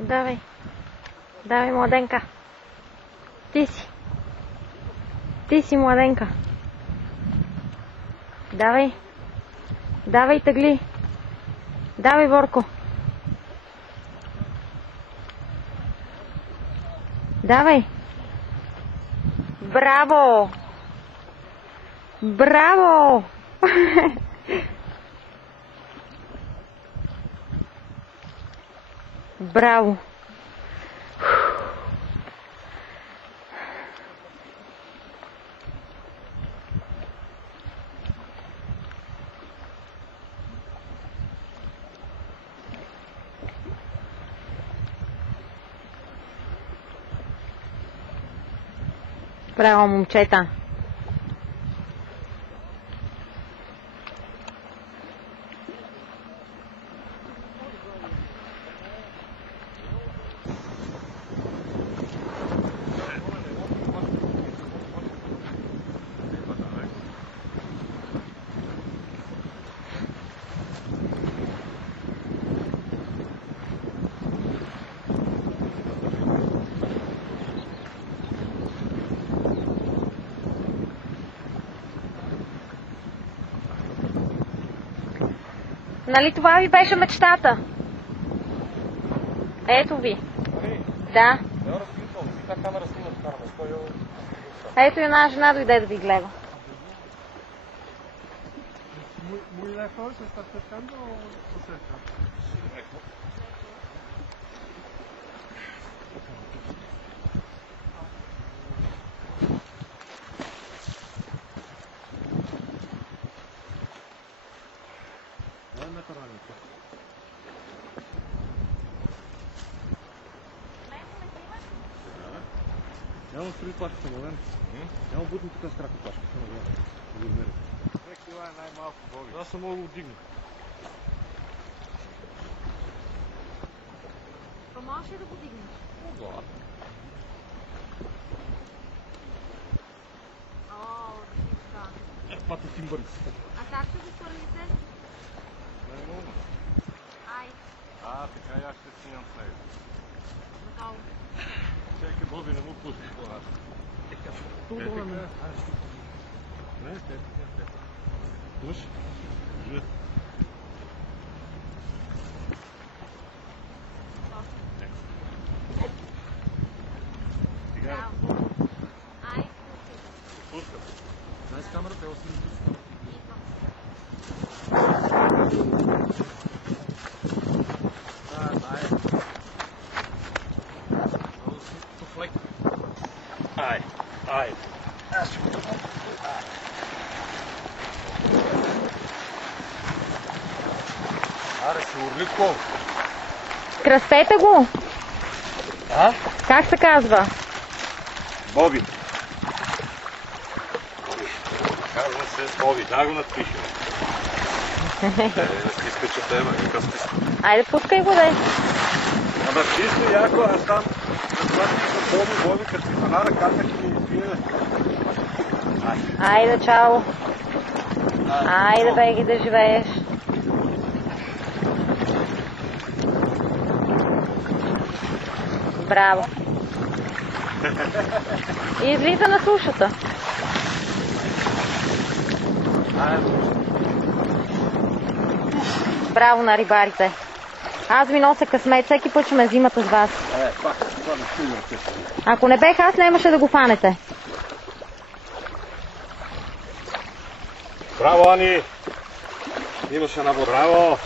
Давай. Давай, младенка. Ти си. Ти си, младенка. Давай. Давай, тъгли. Давай, Борко. Давай. Браво! Браво! Браво! Браво, момчета! Нали това ви беше мечтата? Ето ви. Да. Ето и една жена дойде да ви гледа. Muy lejos, ¿estás pescando o cerca? На тараните. Няма строи плашката, Младен. Няма бутни тук с крака плашката. Това е най-малко боги. Аз съм мога да го дигна. То можеш ли да го дигнеш? Мога. О, ръчичка. Пата си бърз. А как ще го свърлите? Не мога. Ай. Така я ще снимам с него. Готово. Чекай, Боби, не му пусти по нас. Хубаво ми. Не, те. Слуш? Жи. Сега. Ай. Пускам. Дай с камерата, я си пускам. Ай. Аре, се урли кол. Кръстете го! А? Как се казва? Боби. Казва се Боби, да го надпишем. Не стиска, че тема, нека стиска. Айде, пускай го, дай. Ама чисто яко, аз там разплатих Боби, като си фана ръката ще ми изпие. Айде, чао. Айде, беги да живееш. Браво. И излиза на сушата. Браво на рибарите. Аз ви нося късмет, всеки път ще ме взимат с вас. Ако не бех аз, нямаше да го фанете. Браво, Ани! Имаше набор. Браво!